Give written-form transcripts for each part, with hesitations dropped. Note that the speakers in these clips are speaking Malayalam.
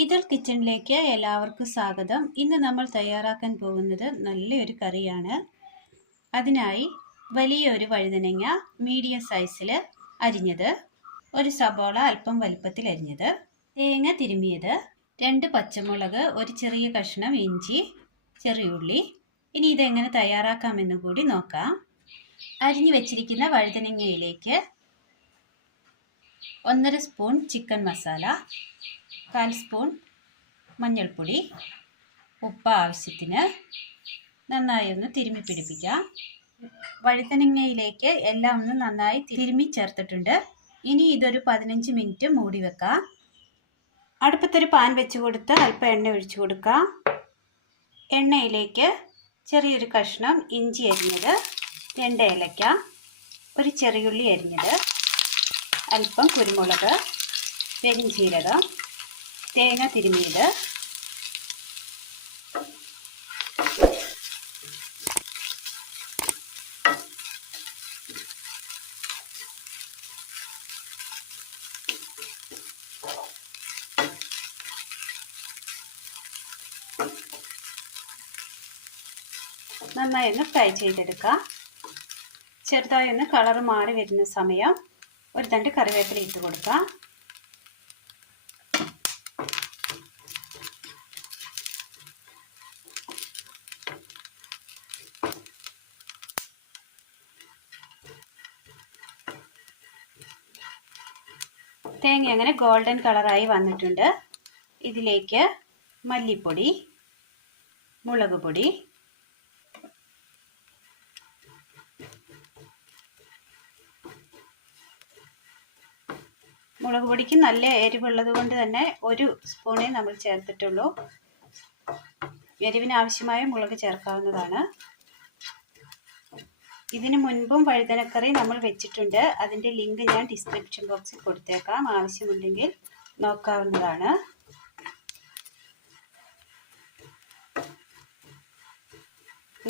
ഈതൽ കിച്ചണിലേക്ക് എല്ലാവർക്കും സ്വാഗതം. ഇന്ന് നമ്മൾ തയ്യാറാക്കാൻ പോകുന്നത് നല്ലൊരു കറിയാണ്. അതിനായി വലിയൊരു വഴുതനങ്ങ മീഡിയം സൈസിൽ അരിഞ്ഞത്, ഒരു സബോള അല്പം വലുപ്പത്തിൽ അരിഞ്ഞത്, തേങ്ങ തിരുമ്മിയത്, 2 പച്ചമുളക്, ഒരു ചെറിയ കഷ്ണം ഇഞ്ചി, ചെറിയുള്ളി. ഇനി ഇതെങ്ങനെ തയ്യാറാക്കാമെന്ന് കൂടി നോക്കാം. അരിഞ്ഞു വെച്ചിരിക്കുന്ന വഴുതനങ്ങയിലേക്ക് 1.5 സ്പൂൺ ചിക്കൻ മസാല, 1/4 സ്പൂൺ മഞ്ഞൾപ്പൊടി, ഉപ്പ് ആവശ്യത്തിന്, നന്നായി ഒന്ന് തിരുമ്മി പിടിപ്പിക്കാം. വഴുതനങ്ങയിലേക്ക് എല്ലാം ഒന്ന് നന്നായി തിരുമ്മി ചേർത്തിട്ടുണ്ട്. ഇനി ഇതൊരു 15 മിനിറ്റ് മൂടി വെക്കാം. അടുപ്പത്തൊരു പാൻ വെച്ച് കൊടുത്ത് അല്പം എണ്ണ ഒഴിച്ചു കൊടുക്കാം. എണ്ണയിലേക്ക് ചെറിയൊരു കഷ്ണം ഇഞ്ചി അരിഞ്ഞത്, 2 ഏലക്ക, ഒരു ചെറിയുള്ളി അരിഞ്ഞത്, അല്പം കുരുമുളക്, പെരിഞ്ചീരകം, തേങ്ങ തിരുമ്മിയത്, നന്നായി ഒന്ന് ഫ്രൈ ചെയ്തെടുക്കാം. ചെറുതായി ഒന്ന് കളർ മാറി വരുന്ന സമയം ഒരു തണ്ട് കറിവേപ്പില ഇട്ട് കൊടുക്കാം. തേങ്ങ അങ്ങനെ ഗോൾഡൻ കളറായി വന്നിട്ടുണ്ട്. ഇതിലേക്ക് മല്ലിപ്പൊടി, മുളക് പൊടി, മുളക് പൊടിക്ക് നല്ല എരിവുള്ളത് കൊണ്ട് തന്നെ 1 സ്പൂണേ നമ്മൾ ചേർത്തിട്ടുള്ളൂ. എരിവിന് ആവശ്യമായ മുളക് ചേർക്കാവുന്നതാണ്. ഇതിനു മുൻപും വഴുതനക്കറി നമ്മൾ വെച്ചിട്ടുണ്ട്. അതിൻ്റെ ലിങ്ക് ഞാൻ ഡിസ്ക്രിപ്ഷൻ ബോക്സിൽ കൊടുത്തേക്കാം. ആവശ്യമുണ്ടെങ്കിൽ നോക്കാവുന്നതാണ്.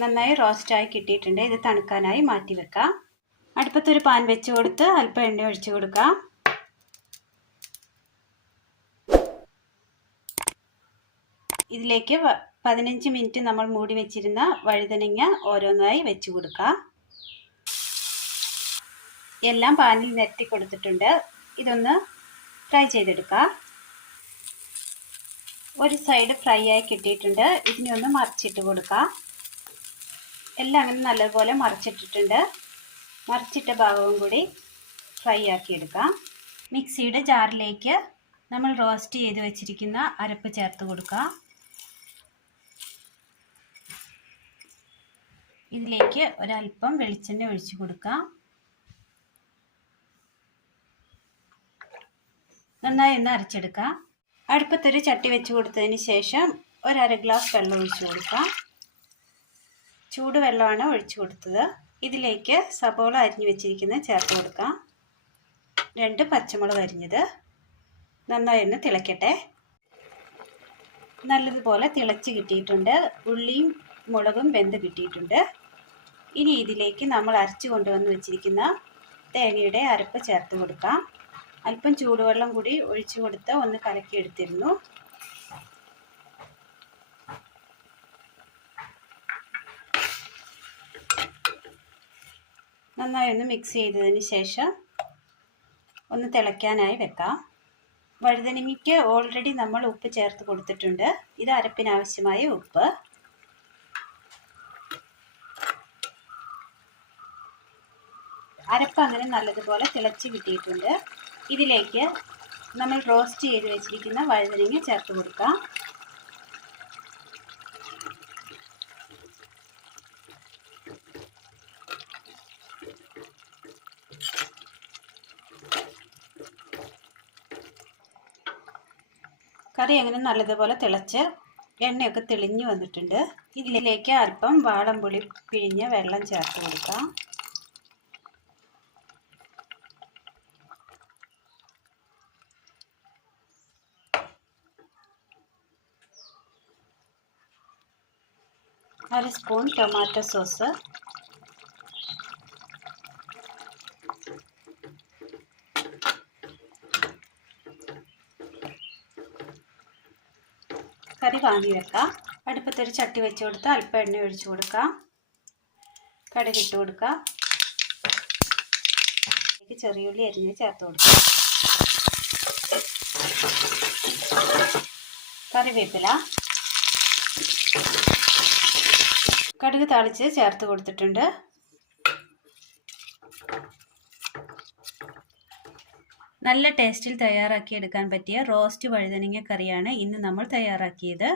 നന്നായി റോസ്റ്റായി കിട്ടിയിട്ടുണ്ട്. ഇത് തണുക്കാനായി മാറ്റി വെക്കാം. അടുപ്പത്തൊരു പാൻ വെച്ച് കൊടുത്ത് അല്പം എണ്ണ ഒഴിച്ചു കൊടുക്കാം. ഇതിലേക്ക് 15 മിനിറ്റ് നമ്മൾ മൂടി വെച്ചിരുന്ന വഴുതനങ്ങ ഓരോന്നായി വെച്ച് കൊടുക്കാം. എല്ലാം പാനിൽ നിരത്തി കൊടുത്തിട്ടുണ്ട്. ഇതൊന്ന് ഫ്രൈ ചെയ്തെടുക്കാം. ഒരു സൈഡ് ഫ്രൈ ആയി കിട്ടിയിട്ടുണ്ട്. ഇതിനെ ഒന്ന് മറിച്ചിട്ട് കൊടുക്കാം. എല്ലാം അങ്ങനെ നല്ലപോലെ മറിച്ചിട്ടിട്ടുണ്ട്. മറിച്ചിട്ട ഭാഗവും കൂടി ഫ്രൈ ആക്കി എടുക്കാം. മിക്സിയുടെ ജാറിലേക്ക് നമ്മൾ റോസ്റ്റ് ചെയ്ത് വെച്ചിരിക്കുന്ന അരപ്പ് ചേർത്ത് കൊടുക്കാം. ഇതിലേക്ക് ഒരല്പം വെളിച്ചെണ്ണ ഒഴിച്ചു കൊടുക്കാം. നന്നായി ഒന്ന് അരച്ചെടുക്കാം. അടുപ്പത്തൊരു ചട്ടി വെച്ച് കൊടുത്തതിന് ശേഷം 1/2 ഗ്ലാസ് വെള്ളം ഒഴിച്ചു കൊടുക്കാം. ചൂടുവെള്ളമാണ് ഒഴിച്ചു കൊടുത്തത്. ഇതിലേക്ക് സബോള അരിഞ്ഞു വെച്ചിരിക്കുന്നത് ചേർത്ത് കൊടുക്കാം. 2 പച്ചമുളക് അരിഞ്ഞത്. നന്നായി ഒന്ന് തിളയ്ക്കട്ടെ. നല്ലതുപോലെ തിളച്ച് കിട്ടിയിട്ടുണ്ട്. ഉള്ളിയും മുളകും വെന്ത് കിട്ടിയിട്ടുണ്ട്. ഇനി ഇതിലേക്ക് നമ്മൾ അരച്ചു കൊണ്ടുവന്ന് വെച്ചിരിക്കുന്ന തേങ്ങയുടെ അരപ്പ് ചേർത്ത് കൊടുക്കാം. അല്പം ചൂടുവെള്ളം കൂടി ഒഴിച്ചു കൊടുത്ത് ഒന്ന് കലക്കിയെടുത്തിരുന്നു. നന്നായി ഒന്ന് മിക്സ് ചെയ്തതിന് ശേഷം ഒന്ന് തിളയ്ക്കാനായി വെക്കാം. വഴുതനങ്ങയ്ക്ക് ഓൾറെഡി നമ്മൾ ഉപ്പ് ചേർത്ത് കൊടുത്തിട്ടുണ്ട്. ഇത് അരപ്പിനാവശ്യമായ ഉപ്പ്. അരപ്പ് അങ്ങനെ നല്ലതുപോലെ തിളച്ച് കിട്ടിയിട്ടുണ്ട്. ഇതിലേക്ക് നമ്മൾ റോസ്റ്റ് ചെയ്ത് വെച്ചിരിക്കുന്ന വഴുതനങ്ങ ചേർത്ത് കൊടുക്കാം. കറി അങ്ങനെ നല്ലതുപോലെ തിളച്ച് എണ്ണയൊക്കെ തെളിഞ്ഞു വന്നിട്ടുണ്ട്. ഇതിലേക്ക് അല്പം വാളംപുളി പിഴിഞ്ഞ വെള്ളം ചേർത്ത് കൊടുക്കാം. അര സ്പൂൺ ടൊമാറ്റോ സോസ്, കറി വാങ്ങി വെക്കാം. അടുപ്പത്തൊരു ചട്ടി വെച്ച് കൊടുത്ത് അല്പം എണ്ണ ഒഴിച്ചു കൊടുക്കാം. കടുക് ഇട്ട് കൊടുക്കാം. ചെറിയുള്ളി അരിഞ്ഞ് ചേർത്ത് കൊടുക്കാം. കറിവേപ്പില, കടുക് താളിച്ച് ചേർത്ത് കൊടുത്തിട്ടുണ്ട്. നല്ല ടേസ്റ്റിൽ തയ്യാറാക്കി എടുക്കാൻ പറ്റിയ റോസ്റ്റ് വഴുതനങ്ങ കറിയാണ് ഇന്ന് നമ്മൾ തയ്യാറാക്കിയത്.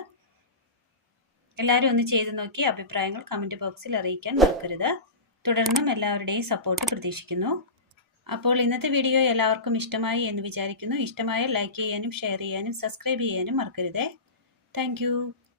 എല്ലാവരും ഒന്ന് ചെയ്ത് നോക്കി അഭിപ്രായങ്ങൾ കമൻറ്റ് ബോക്സിൽ അറിയിക്കാൻ മറക്കരുത്. തുടർന്നും എല്ലാവരുടെയും സപ്പോർട്ട് പ്രതീക്ഷിക്കുന്നു. അപ്പോൾ ഇന്നത്തെ വീഡിയോ എല്ലാവർക്കും ഇഷ്ടമായി എന്ന് വിചാരിക്കുന്നു. ഇഷ്ടമായ ലൈക്ക് ചെയ്യാനും ഷെയർ ചെയ്യാനും സബ്സ്ക്രൈബ് ചെയ്യാനും മറക്കരുതേ. താങ്ക്